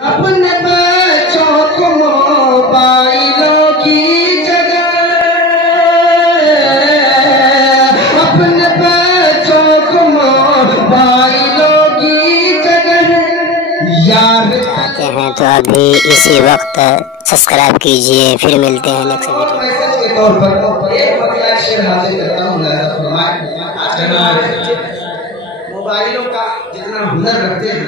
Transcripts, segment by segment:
अपने बच्चों को मोबाइलों की जगह, अपने बच्चों को मोबाइलों की जगह यार आते हैं तो अभी इसी वक्त सब्सक्राइब कीजिए। फिर मिलते हैं नेक्स्ट वीडियो। मोबाइलों का जितना हुनर रखते हैं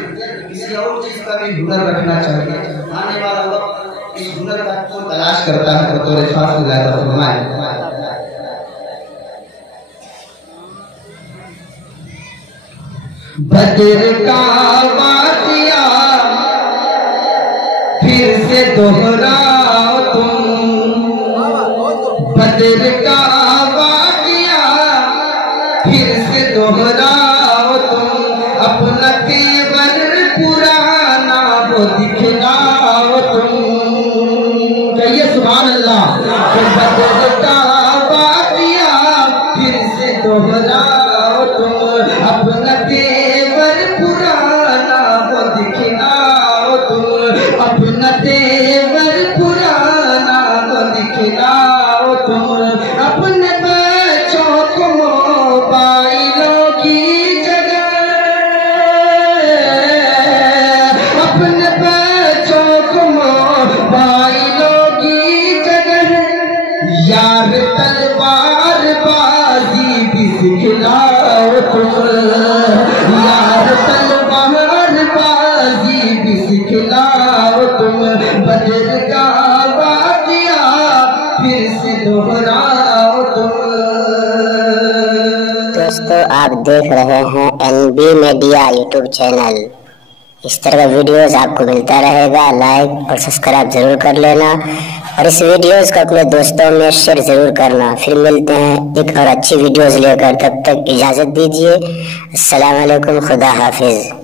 किसी और चीज का भी हुनर रखना चाहिए। आने वाला वक्त इस हुनर का कौन तलाश करता है तो बदर का वाक़िया फिर से दोहराओ तुम, बदर का वाक़िया फिर से दोहराओ तुम, अपना तेवर पुराना वो दिखलाओ तुम। कहिए सुभान अल्लाह। बदर का वाक़िया फिर से दोहराओ तुम, अपना तेवर पुराना वो दिखलाओ तुम, अपना तेवर पुराना वो दिखलाओ तुम। अपने बच्चों को मोबाइलों की जगह, अपने बच्चों को मोबाइलों की जगह यार तलवार बाजी भी सिखलाओ तुम, यार तलवार बाजी भी सिखलाओ तुम। बदर का वाक़िया फिर से दोहराओ तुम। दोस्तों आप देख रहे हैं NB मीडिया यूट्यूब चैनल। इस तरह का वीडियोस आपको मिलता रहेगा। लाइक और सब्सक्राइब जरूर कर लेना और इस वीडियोस को अपने दोस्तों में शेयर जरूर करना। फिर मिलते हैं एक और अच्छी वीडियोस लेकर, तब तक इजाज़त दीजिए। अस्सलाम वालेकुम, खुदा हाफिज।